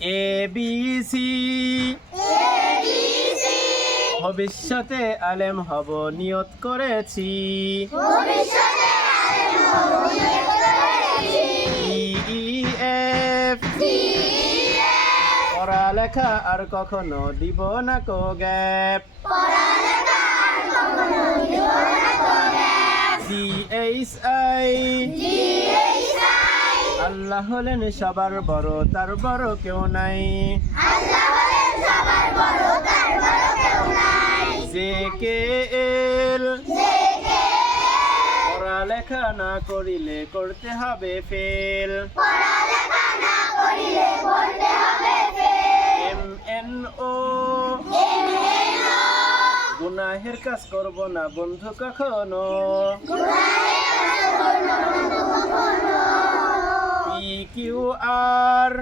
A B C ভবিষ্যতে আলেম হব নিয়ত করেছি। ই ই এফ পড়ালেখা আর কখনো দিব না কো গ্যাপ। সি এইচ আই আল্লাহ হলেন সবার বড় তার বড় কেউ নাই। জে কে এল পড়ালেখা না করিলে করতে হবে ফেল। এম এন ও গুনাহের কাজ করব না বন্ধু কখনো পি কিউ আর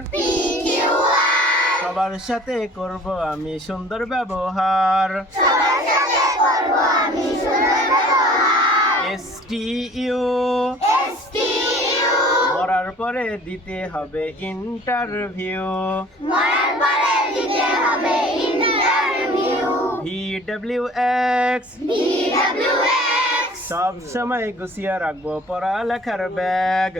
সবার সাথে করব আমি সুন্দর ব্যবহার। এস টি ইউ মরার পরে দিতে হবে ইন্টারভিউ এক্স সব সময় গুছিয়ে রাখব পড়ালেখার ব্যাগ।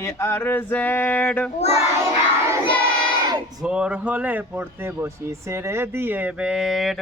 ওয়াই আর জেড ভোর হলে পড়তে বসি ছেড়ে দিয়ে বেড।